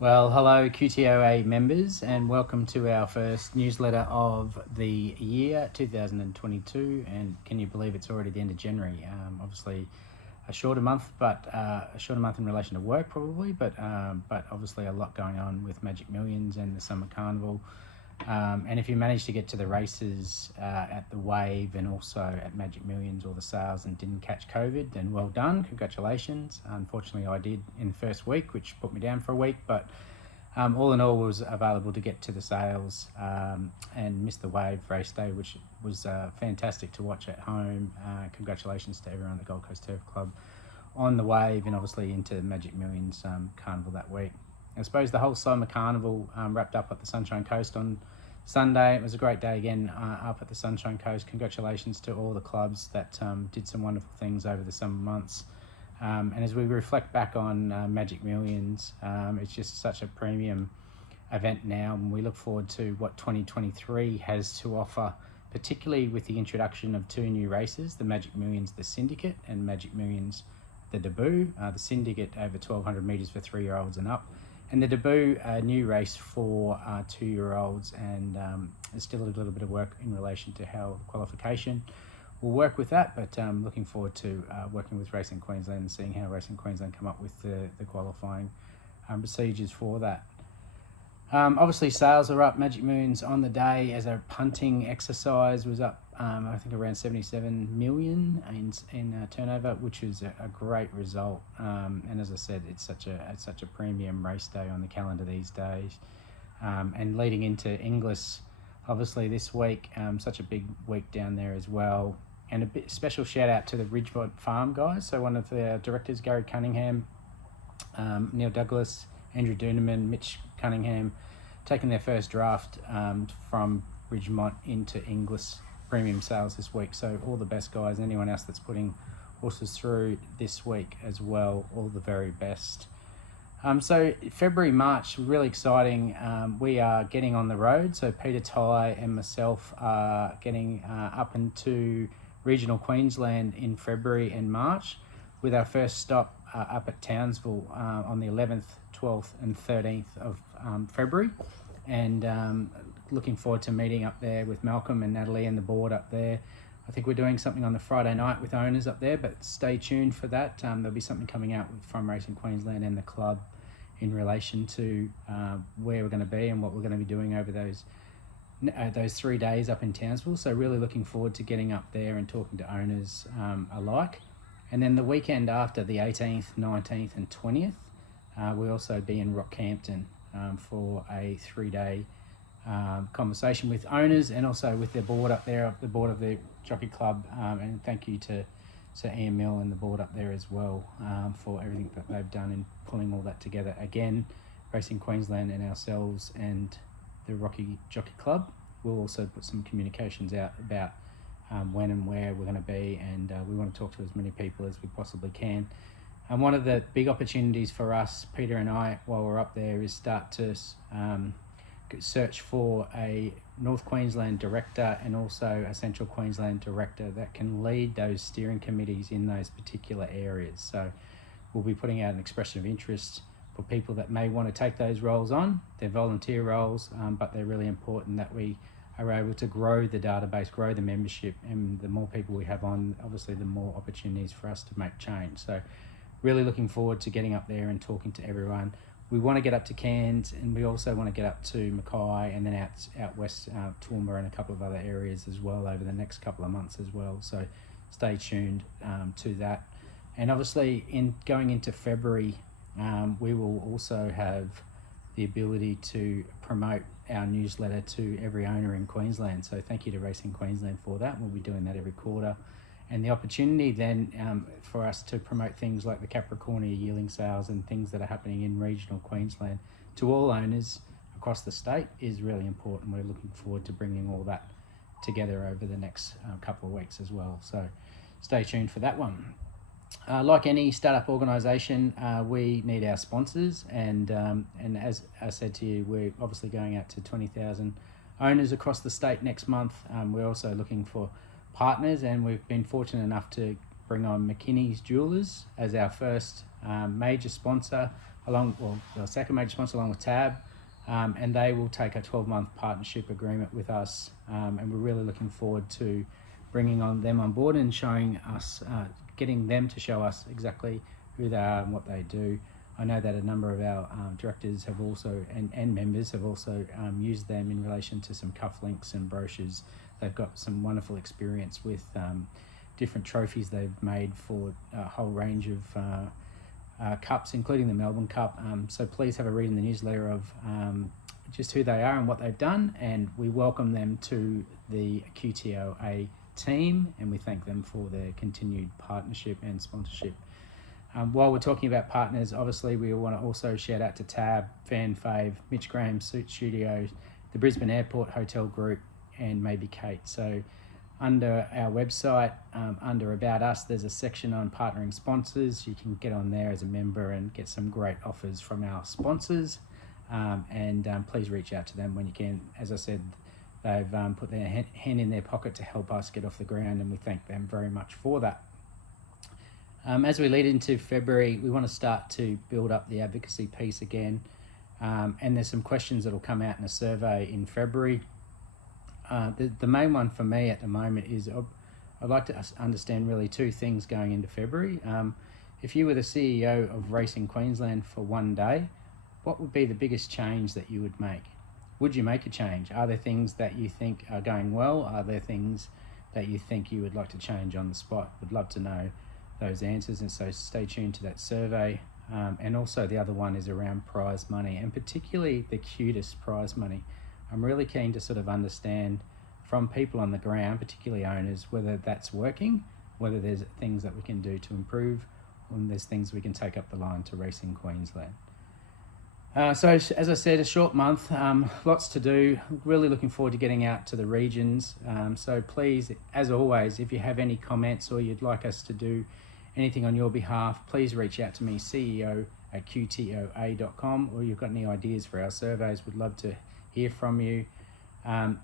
Well, hello QTOA members, and welcome to our first newsletter of the year 2022. And can you believe it's already the end of January? Obviously, a shorter month, but a shorter month in relation to work probably, but obviously a lot going on with Magic Millions and the Summer Carnival. And if you managed to get to the races at the Wave and also at Magic Millions or the sales and didn't catch COVID, then well done, congratulations. Unfortunately, I did in the first week, which put me down for a week, but all in all, was available to get to the sales and missed the Wave race day, which was fantastic to watch at home. Congratulations to everyone at the Gold Coast Turf Club on the Wave, and obviously into Magic Millions Carnival that week. I suppose the whole Summer Carnival wrapped up at the Sunshine Coast on Sunday. It was a great day again up at the Sunshine Coast. Congratulations to all the clubs that did some wonderful things over the summer months. And as we reflect back on Magic Millions, it's just such a premium event now, and we look forward to what 2023 has to offer, particularly with the introduction of two new races, the Magic Millions, the Syndicate, and Magic Millions, the Debut. The Syndicate over 1,200 metres for 3-year-olds and up, and the Debut, a new race for 2-year-olds, and there's still a little bit of work in relation to how qualification will work with that, but looking forward to working with Racing Queensland and seeing how Racing Queensland come up with the qualifying procedures for that. Obviously, sales are up. Magic Millions on the day as a punting exercise was up, I think around 77 million in turnover, which is a great result. And as I said, it's such a premium race day on the calendar these days. And leading into Inglis, obviously this week, such a big week down there as well. And a special shout out to the Ridgemont Farm guys. So one of the directors, Gary Cunningham, Neil Douglas, Andrew Doonerman, Mitch Cunningham, taking their first draft from Ridgemont into Inglis premium sales this week. So all the best guys, anyone else that's putting horses through this week as well, all the very best. So February, March, really exciting. We are getting on the road. So Peter Ty and myself are getting up into regional Queensland in February and March, with our first stop up at Townsville on the 11th, 12th and 13th of February. And looking forward to meeting up there with Malcolm and Natalie and the board up there. I think we're doing something on the Friday night with owners up there, but stay tuned for that. There'll be something coming out from Racing Queensland and the club in relation to where we're going to be and what we're going to be doing over those 3 days up in Townsville. So really looking forward to getting up there and talking to owners alike. And then the weekend after, the 18th, 19th and 20th, we'll also be in Rockhampton for a 3-day conversation with owners and also with their board up there, the board of the Jockey Club. And thank you to Ian Mill and the board up there as well for everything that they've done in pulling all that together. Again, Racing Queensland and ourselves and the Rocky Jockey Club will also put some communications out about when and where we're going to be, and we want to talk to as many people as we possibly can. And one of the big opportunities for us, Peter and I, while we're up there, is start to search for a North Queensland director and also a Central Queensland director that can lead those steering committees in those particular areas. So we'll be putting out an expression of interest for people that may want to take those roles on. They're volunteer roles, but they're really important that we are able to grow the database, grow the membership, and the more people we have on, obviously the more opportunities for us to make change. So really looking forward to getting up there and talking to everyone. We want to get up to Cairns, and we also want to get up to Mackay and then out west, Toowoomba and a couple of other areas as well over the next couple of months as well. So stay tuned to that. And obviously in going into February, we will also have the ability to promote our newsletter to every owner in Queensland. So thank you to Racing Queensland for that. We'll be doing that every quarter. And the opportunity then for us to promote things like the Capricornia yearling sales and things that are happening in regional Queensland to all owners across the state is really important. We're looking forward to bringing all that together over the next couple of weeks as well. So stay tuned for that one. Like any startup organisation, we need our sponsors, and as I said to you, we're obviously going out to 20,000 owners across the state next month. We're also looking for partners, and we've been fortunate enough to bring on McKinney's Jewelers as our first major sponsor the second major sponsor along with Tab, and they will take a 12-month partnership agreement with us, and we're really looking forward to bringing them on board and showing us, getting them to show us exactly who they are and what they do. I know that a number of our directors have also, and members have also used them in relation to some cufflinks and brochures. They've got some wonderful experience with different trophies they've made for a whole range of cups, including the Melbourne Cup. So please have a read in the newsletter of just who they are and what they've done, and we welcome them to the QTOA team, and we thank them for their continued partnership and sponsorship. While we're talking about partners, obviously we want to also shout out to Tab, Fan Fave, Mitch Graham Suit Studios, the Brisbane Airport Hotel Group, and maybe Kate. So under our website, under About Us, there's a section on partnering sponsors. You can get on there as a member and get some great offers from our sponsors, and please reach out to them when you can. As I said, they've put their hand in their pocket to help us get off the ground, and we thank them very much for that. As we lead into February, we want to start to build up the advocacy piece again, and there's some questions that will come out in a survey in February. The main one for me at the moment is I'd like to understand really two things going into February. If you were the CEO of Racing Queensland for one day, what would be the biggest change that you would make? Would you make a change? Are there things that you think are going well? Are there things that you think you would like to change on the spot? Would love to know those answers, and so stay tuned to that survey. And also the other one is around prize money, and particularly the cutest prize money. I'm really keen to sort of understand from people on the ground, particularly owners, whether that's working, whether there's things that we can do to improve, and there's things we can take up the line to Racing Queensland. So as I said, a short month, lots to do. Really looking forward to getting out to the regions. So please, as always, if you have any comments or you'd like us to do anything on your behalf, please reach out to me, ceo@qtoa.com, or you've got any ideas for our surveys, we'd love to hear from you.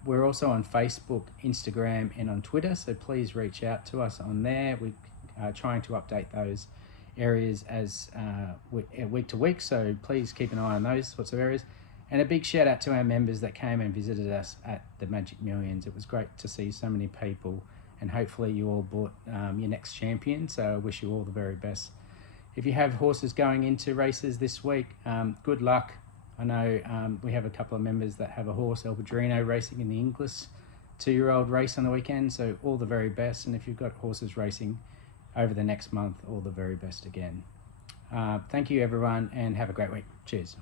We're also on Facebook, Instagram, and on Twitter, so please reach out to us on there. We are trying to update those areas as week to week, so please keep an eye on those sorts of areas. And a big shout out to our members that came and visited us at the Magic Millions. It was great to see so many people, and hopefully you all bought your next champion, so I wish you all the very best. If you have horses going into races this week, good luck. I know we have a couple of members that have a horse, El Padrino, racing in the Inglis 2-year-old race on the weekend, so all the very best. And if you've got horses racing over the next month, all the very best again. Thank you everyone, and have a great week. Cheers.